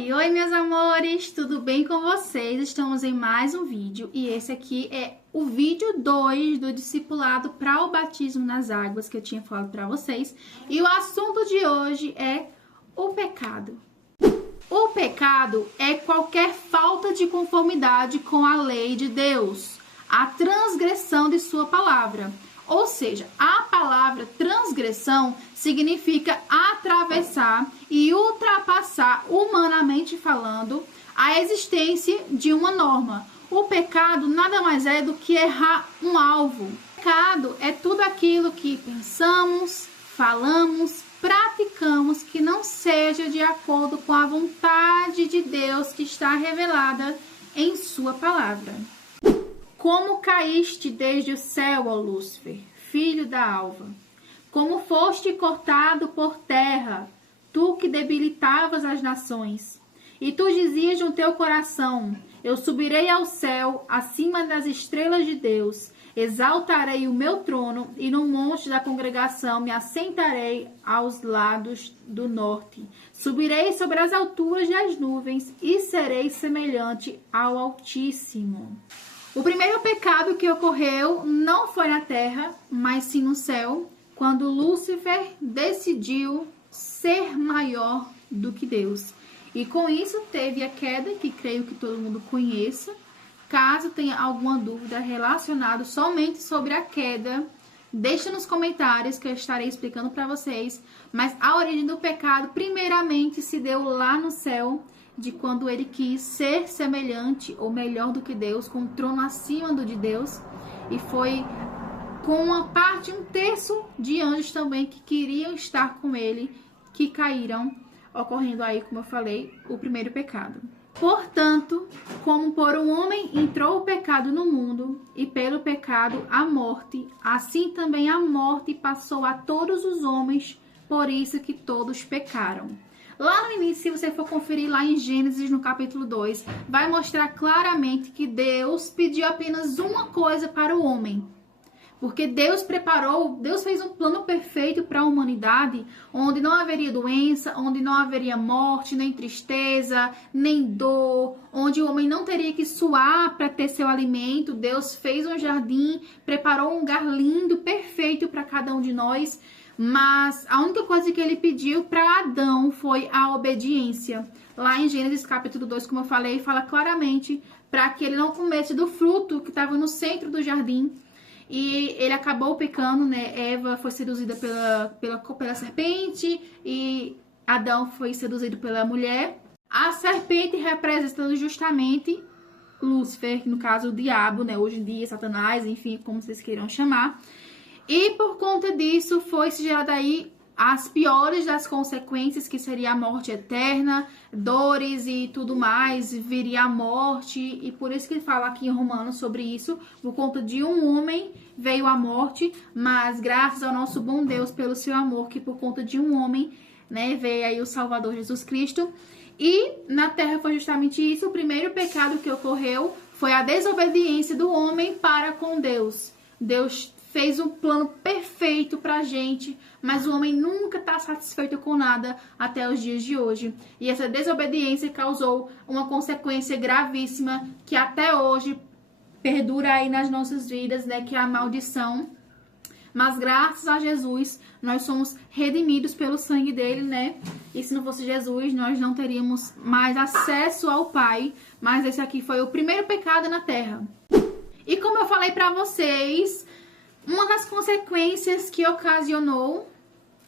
Oi, meus amores, tudo bem com vocês? Estamos em mais um vídeo e esse aqui é o vídeo 2 do discipulado para o batismo nas águas que eu tinha falado para vocês. E o assunto de hoje é o pecado. O pecado é qualquer falta de conformidade com a lei de Deus, a transgressão de sua palavra. Ou seja, a palavra transgressão significa atravessar e ultrapassar, humanamente falando, a existência de uma norma. O pecado nada mais é do que errar um alvo. O pecado é tudo aquilo que pensamos, falamos, praticamos que não seja de acordo com a vontade de Deus que está revelada em sua palavra. Como caíste desde o céu, ó Lúcifer, filho da alva? Como foste cortado por terra, tu que debilitavas as nações? E tu dizias no teu coração, eu subirei ao céu, acima das estrelas de Deus, exaltarei o meu trono, e no monte da congregação me assentarei aos lados do norte. Subirei sobre as alturas das nuvens, e serei semelhante ao Altíssimo. O primeiro pecado que ocorreu não foi na terra, mas sim no céu, quando Lúcifer decidiu ser maior do que Deus. E com isso teve a queda, que creio que todo mundo conheça. Caso tenha alguma dúvida relacionada somente sobre a queda, deixa nos comentários que eu estarei explicando para vocês. Mas a origem do pecado, primeiramente, se deu lá no céu, de quando ele quis ser semelhante ou melhor do que Deus, com um trono acima do de Deus, e foi com uma parte, um terço de anjos também que queriam estar com ele, que caíram, ocorrendo aí, como eu falei, o primeiro pecado. Portanto, como por um homem entrou o pecado no mundo, e pelo pecado a morte, assim também a morte passou a todos os homens, por isso que todos pecaram. Lá no início, se você for conferir lá em Gênesis, no capítulo 2, vai mostrar claramente que Deus pediu apenas uma coisa para o homem. Porque Deus fez um plano perfeito para a humanidade, onde não haveria doença, onde não haveria morte, nem tristeza, nem dor, onde o homem não teria que suar para ter seu alimento. Deus fez um jardim, preparou um lugar lindo, perfeito para cada um de nós. Mas a única coisa que ele pediu para Adão foi a obediência. Lá em Gênesis capítulo 2, como eu falei, fala claramente para que ele não comesse do fruto que estava no centro do jardim. E ele acabou pecando, né? Eva foi seduzida pela serpente e Adão foi seduzido pela mulher. A serpente representando justamente Lúcifer, no caso o diabo, né? Hoje em dia, Satanás, enfim, como vocês queiram chamar. E por conta disso foi-se gerada aí as piores das consequências, que seria a morte eterna, dores e tudo mais, viria a morte. E por isso que ele fala aqui em Romanos sobre isso. Por conta de um homem veio a morte, mas graças ao nosso bom Deus pelo seu amor, que por conta de um homem, né, veio aí o Salvador Jesus Cristo. E na terra foi justamente isso. O primeiro pecado que ocorreu foi a desobediência do homem para com Deus. Deus fez um plano perfeito pra gente, mas o homem nunca está satisfeito com nada até os dias de hoje. E essa desobediência causou uma consequência gravíssima que até hoje perdura aí nas nossas vidas, né? Que é a maldição. Mas graças a Jesus, nós somos redimidos pelo sangue dele, né? E se não fosse Jesus, nós não teríamos mais acesso ao Pai. Mas esse aqui foi o primeiro pecado na terra. E como eu falei pra vocês, uma das consequências que ocasionou,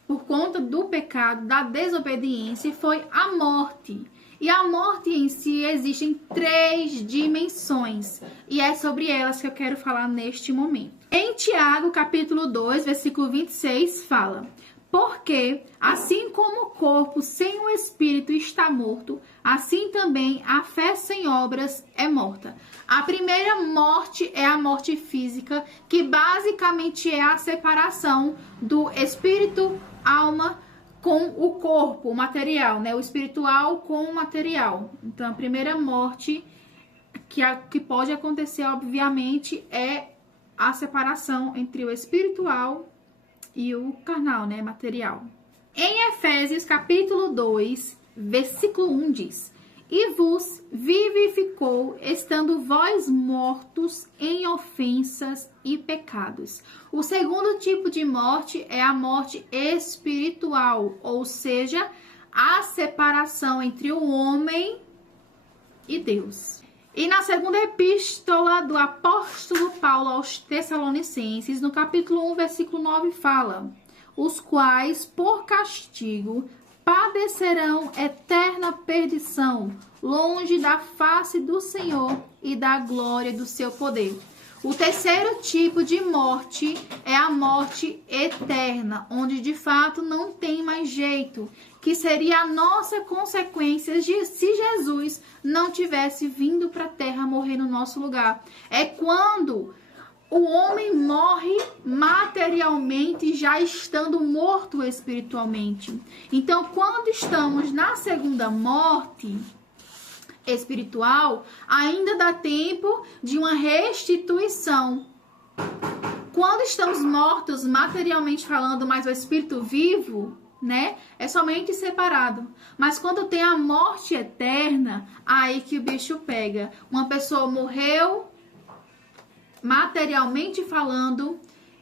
por conta do pecado, da desobediência, foi a morte. E a morte em si existem 3 dimensões. E é sobre elas que eu quero falar neste momento. Em Tiago, capítulo 2, versículo 26, fala: porque, assim como o corpo sem o espírito está morto, assim também a fé sem obras é morta. A primeira morte é a morte física, que basicamente é a separação do espírito, alma, com o corpo, o material, né? O espiritual com o material. Então, a primeira morte que pode acontecer, obviamente, é a separação entre o espiritual e o carnal, né, material. Em Efésios capítulo 2, versículo 1 diz: e vos vivificou, estando vós mortos em ofensas e pecados. O segundo tipo de morte é a morte espiritual, ou seja, a separação entre o homem e Deus. E na segunda epístola do apóstolo Paulo aos Tessalonicenses, no capítulo 1, versículo 9, fala: os quais, por castigo, padecerão eterna perdição, longe da face do Senhor e da glória do seu poder. O terceiro tipo de morte é a morte eterna, onde de fato não tem mais jeito, que seria a nossa consequência se Jesus não tivesse vindo para a terra morrer no nosso lugar. É quando o homem morre materialmente, já estando morto espiritualmente. Então, quando estamos na segunda morte espiritual, ainda dá tempo de uma restituição. Quando estamos mortos materialmente falando, mas o espírito vivo, né, é somente separado. Mas quando tem a morte eterna, aí que o bicho pega. Uma pessoa morreu materialmente falando,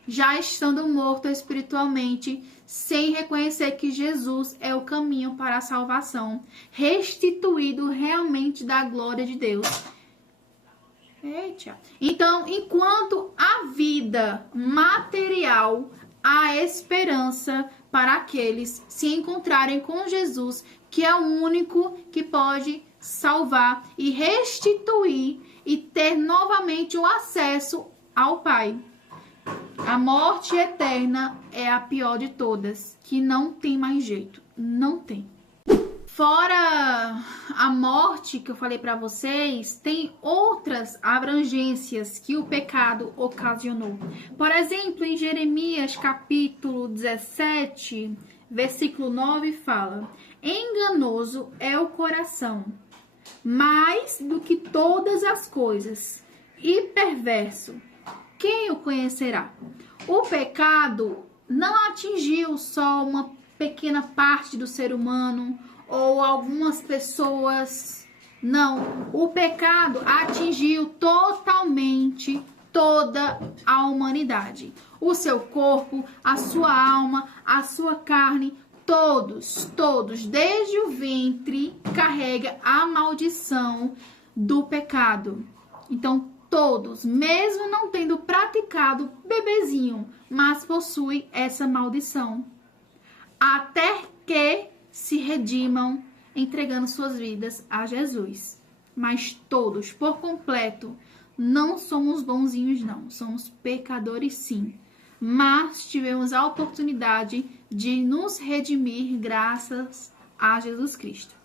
já estando morto espiritualmente, sem reconhecer que Jesus é o caminho para a salvação, restituído realmente da glória de Deus. Eita. Então, enquanto a vida material, há esperança para aqueles se encontrarem com Jesus, que é o único que pode salvar e restituir e ter novamente o acesso ao Pai. A morte eterna é a pior de todas, que não tem mais jeito, não tem. Fora a morte que eu falei para vocês, tem outras abrangências que o pecado ocasionou. Por exemplo, em Jeremias capítulo 17, versículo 9, fala: enganoso é o coração, mais do que todas as coisas, e perverso, quem o conhecerá? O pecado não atingiu só uma pequena parte do ser humano ou algumas pessoas. Não, o pecado atingiu totalmente toda a humanidade. O seu corpo, a sua alma, a sua carne, todos, desde o ventre, carrega a maldição do pecado. Então, todos, mesmo não tendo praticado bebezinho, mas possui essa maldição. Até que se redimam, entregando suas vidas a Jesus. Mas todos, por completo, não somos bonzinhos, não. Somos pecadores, sim. Mas tivemos a oportunidade de nos redimir graças a Jesus Cristo.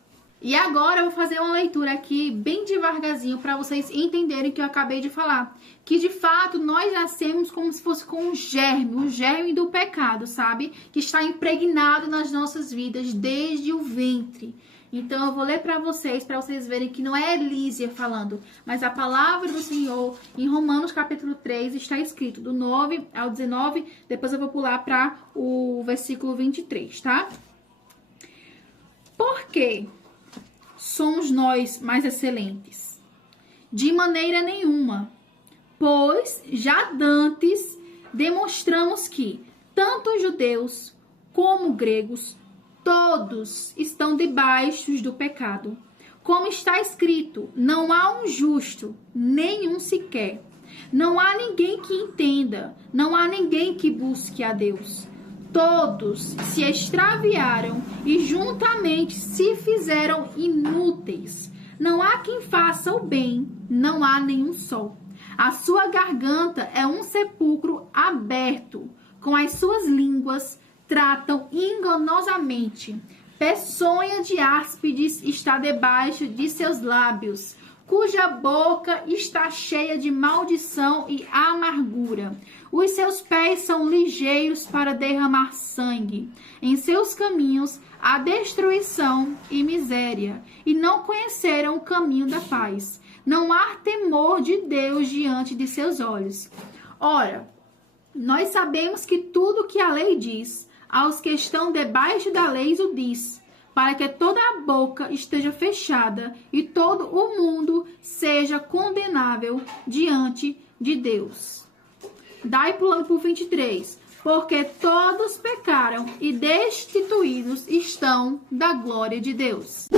E agora eu vou fazer uma leitura aqui bem devagarzinho para vocês entenderem o que eu acabei de falar. Que de fato nós nascemos como se fosse com um germe do pecado, sabe? Que está impregnado nas nossas vidas desde o ventre. Então eu vou ler para vocês verem que não é Elísia falando, mas a palavra do Senhor em Romanos capítulo 3 está escrito do 9 ao 19, depois eu vou pular para o versículo 23, tá? Por quê? Somos nós mais excelentes? De maneira nenhuma, pois já dantes demonstramos que tanto os judeus como gregos, todos estão debaixo do pecado. Como está escrito, não há um justo, nenhum sequer. Não há ninguém que entenda, não há ninguém que busque a Deus. Todos se extraviaram e juntamente se fizeram inúteis. Não há quem faça o bem, não há nenhum só. A sua garganta é um sepulcro aberto, com as suas línguas tratam enganosamente. Peçonha de áspides está debaixo de seus lábios, cuja boca está cheia de maldição e amargura. Os seus pés são ligeiros para derramar sangue. Em seus caminhos há destruição e miséria, e não conheceram o caminho da paz. Não há temor de Deus diante de seus olhos. Ora, nós sabemos que tudo que a lei diz, aos que estão debaixo da lei o diz, para que toda a boca esteja fechada e todo o mundo seja condenável diante de Deus. Daí pulando para o 23. Porque todos pecaram e destituídos estão da glória de Deus.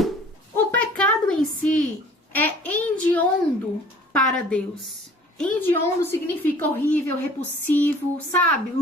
O pecado em si é hediondo para Deus. Hediondo significa horrível, repulsivo, sabe?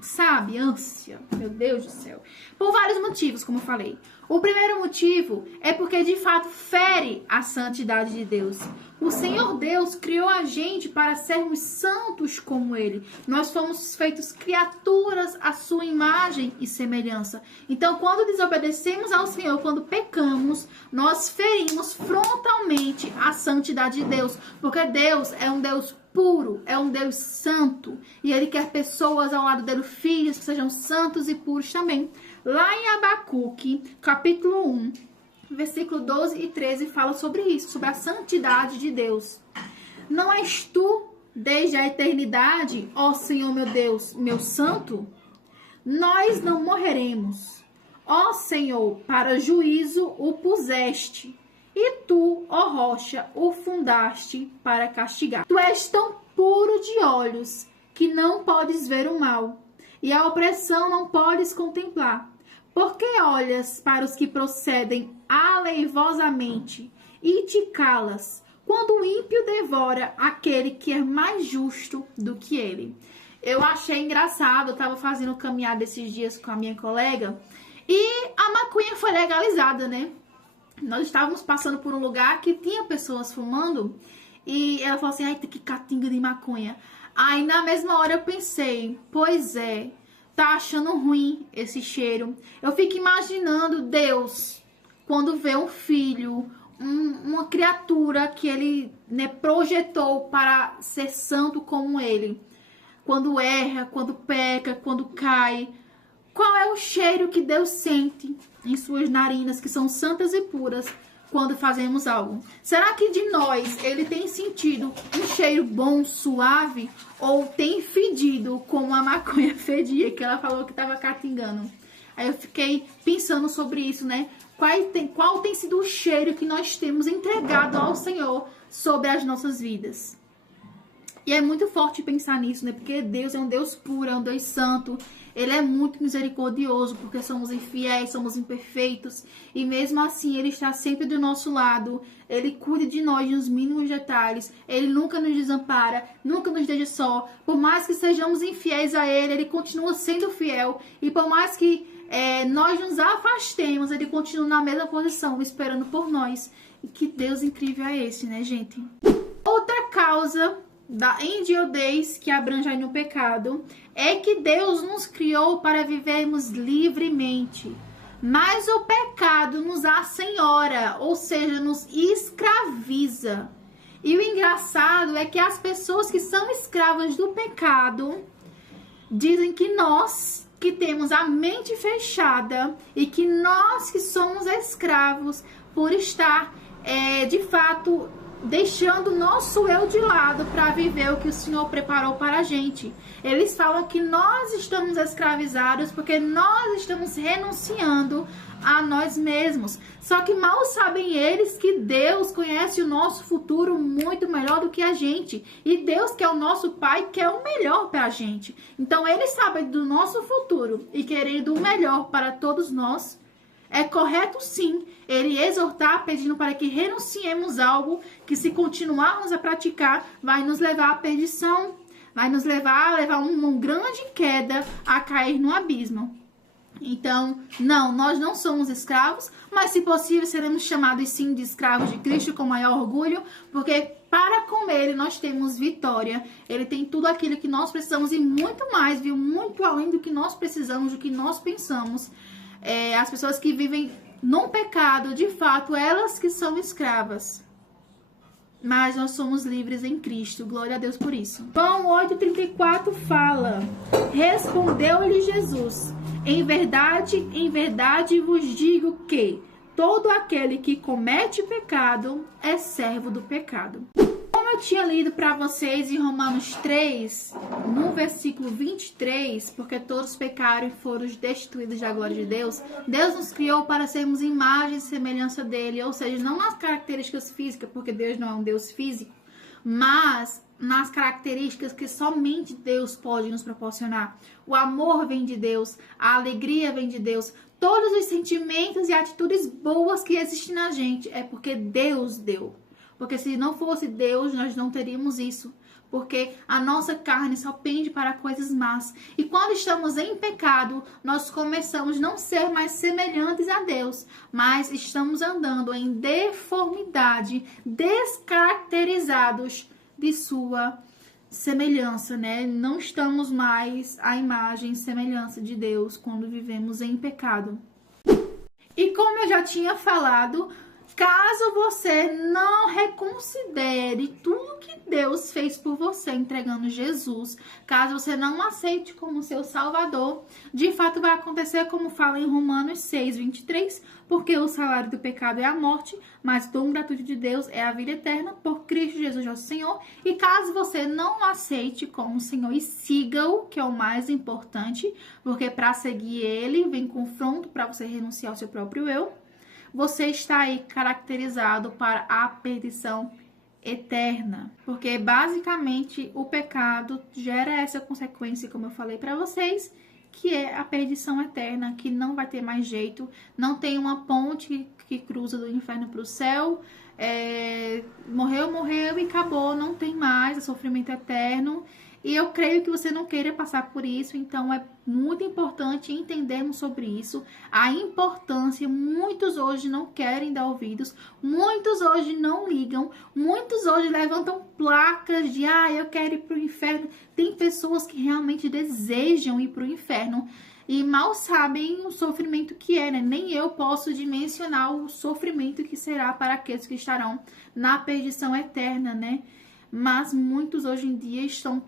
Sabe? Ânsia. Meu Deus do céu. Por vários motivos, como eu falei. O primeiro motivo é porque de fato fere a santidade de Deus. O Senhor Deus criou a gente para sermos santos como Ele. Nós fomos feitos criaturas à sua imagem e semelhança. Então, quando desobedecemos ao Senhor, quando pecamos, nós ferimos frontalmente a santidade de Deus. Porque Deus é um Deus puro, é um Deus santo. E Ele quer pessoas ao lado dele, filhos que sejam santos e puros também. Lá em Abacuque, capítulo 1, versículo 12 e 13, fala sobre isso, sobre a santidade de Deus. Não és tu, desde a eternidade, ó Senhor meu Deus, meu santo? Nós não morreremos. Ó Senhor, para juízo o puseste, e tu, ó rocha, o fundaste para castigar. Tu és tão puro de olhos, que não podes ver o mal, e a opressão não podes contemplar. Por que olhas para os que procedem aleivosamente e te calas, quando o ímpio devora aquele que é mais justo do que ele? Eu achei engraçado, eu estava fazendo caminhada esses dias com a minha colega e a maconha foi legalizada, né? Nós estávamos passando por um lugar que tinha pessoas fumando e ela falou assim, ai, que catinga de maconha. Aí na mesma hora eu pensei, pois é, tá achando ruim esse cheiro. Eu fico imaginando Deus, quando vê um filho, uma criatura que ele, né, projetou para ser santo como ele. Quando erra, quando peca, quando cai. Qual é o cheiro que Deus sente em suas narinas, que são santas e puras, quando fazemos algo? Será que de nós ele tem sentido um cheiro bom, suave, ou tem fedido como a maconha fedia, que ela falou que estava catingando? Aí eu fiquei pensando sobre isso, né? Qual tem sido o cheiro que nós temos entregado ao Senhor sobre as nossas vidas? E é muito forte pensar nisso, né? Porque Deus é um Deus puro, é um Deus santo. Ele é muito misericordioso, porque somos infiéis, somos imperfeitos. E mesmo assim, Ele está sempre do nosso lado. Ele cuida de nós nos mínimos detalhes. Ele nunca nos desampara, nunca nos deixa só. Por mais que sejamos infiéis a Ele, Ele continua sendo fiel. E por mais que nós nos afastemos, Ele continua na mesma posição, esperando por nós. E que Deus incrível é esse, né, gente? Outra causa da endiodez que abrange aí no pecado é que Deus nos criou para vivermos livremente, mas o pecado nos assenhora, ou seja, nos escraviza. E o engraçado é que as pessoas que são escravas do pecado dizem que nós que temos a mente fechada e que nós que somos escravos por estar de fato deixando o nosso eu de lado para viver o que o Senhor preparou para a gente. Eles falam que nós estamos escravizados porque nós estamos renunciando a nós mesmos. Só que mal sabem eles que Deus conhece o nosso futuro muito melhor do que a gente. E Deus, que é o nosso Pai, quer o melhor para a gente. Então, Ele sabe do nosso futuro e querendo o melhor para todos nós. É correto, sim, Ele exortar pedindo para que renunciemos algo que, se continuarmos a praticar, vai nos levar à perdição, vai nos levar uma grande queda, a cair no abismo. Então, não, nós não somos escravos, mas se possível seremos chamados sim de escravos de Cristo com maior orgulho, porque para com Ele nós temos vitória. Ele tem tudo aquilo que nós precisamos e muito mais, viu? Muito além do que nós precisamos, do que nós pensamos. As pessoas que vivem num pecado, de fato, elas que são escravas. Mas nós somos livres em Cristo. Glória a Deus por isso. João 8,34 fala: respondeu-lhe Jesus: em verdade vos digo que todo aquele que comete pecado é servo do pecado. Como eu tinha lido para vocês em Romanos 3, no versículo 23, porque todos pecaram e foram destituídos da glória de Deus, Deus nos criou para sermos imagem e semelhança dele, ou seja, não nas características físicas, porque Deus não é um Deus físico, mas nas características que somente Deus pode nos proporcionar. O amor vem de Deus, a alegria vem de Deus, todos os sentimentos e atitudes boas que existem na gente é porque Deus deu. Porque se não fosse Deus, nós não teríamos isso. Porque a nossa carne só pende para coisas más. E quando estamos em pecado, nós começamos a não ser mais semelhantes a Deus, mas estamos andando em deformidade, descaracterizados de sua semelhança, né? Não estamos mais à imagem e semelhança de Deus quando vivemos em pecado. E como eu já tinha falado, caso você não reconsidere tudo que Deus fez por você entregando Jesus, caso você não aceite como seu Salvador, de fato vai acontecer como fala em Romanos 6, 23, porque o salário do pecado é a morte, mas o dom gratuito de Deus é a vida eterna por Cristo Jesus nosso Senhor. E caso você não aceite como Senhor e siga-o, que é o mais importante, porque para seguir ele vem confronto para você renunciar ao seu próprio eu, você está aí caracterizado para a perdição eterna. Porque basicamente o pecado gera essa consequência, como eu falei para vocês, que é a perdição eterna, que não vai ter mais jeito, não tem uma ponte que cruza do inferno para o céu, morreu e acabou, não tem mais, é sofrimento eterno. E eu creio que você não queira passar por isso, então é muito importante entendermos sobre isso, a importância. Muitos hoje não querem dar ouvidos, muitos hoje não ligam, muitos hoje levantam placas de eu quero ir para o inferno. Tem pessoas que realmente desejam ir para o inferno e mal sabem o sofrimento que é, né? Nem eu posso dimensionar o sofrimento que será para aqueles que estarão na perdição eterna, né? Mas muitos hoje em dia estão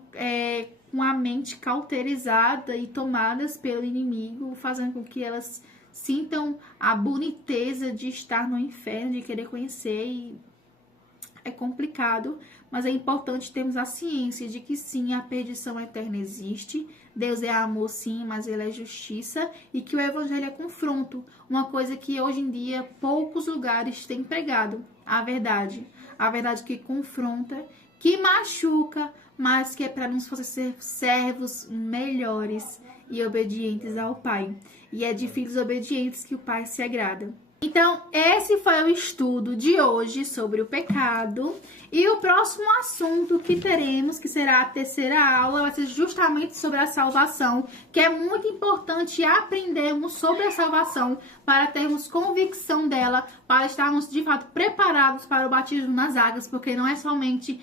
com a mente cauterizada e tomadas pelo inimigo, fazendo com que elas sintam a boniteza de estar no inferno, de querer conhecer. E é complicado, mas é importante termos a ciência de que sim, a perdição eterna existe. Deus é amor sim, mas ele é justiça, e que o evangelho é confronto, uma coisa que hoje em dia poucos lugares têm pregado. A verdade que confronta, que machuca, mas que é para nos fazer ser servos melhores e obedientes ao Pai. E é de filhos obedientes que o Pai se agrada. Então, esse foi o estudo de hoje sobre o pecado. E o próximo assunto que teremos, que será a terceira aula, vai ser justamente sobre a salvação, que é muito importante aprendermos sobre a salvação para termos convicção dela, para estarmos de fato preparados para o batismo nas águas, porque não é somente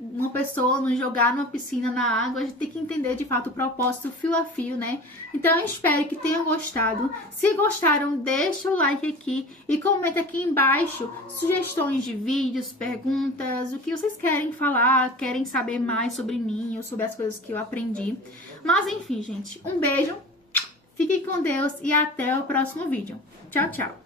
uma pessoa nos jogar numa piscina na água, a gente tem que entender de fato o propósito fio a fio, né? Então eu espero que tenham gostado. Se gostaram, deixa o like aqui e comenta aqui embaixo sugestões de vídeos, perguntas, o que vocês querem falar, querem saber mais sobre mim ou sobre as coisas que eu aprendi. Mas enfim, gente, um beijo, fiquem com Deus e até o próximo vídeo. Tchau, tchau!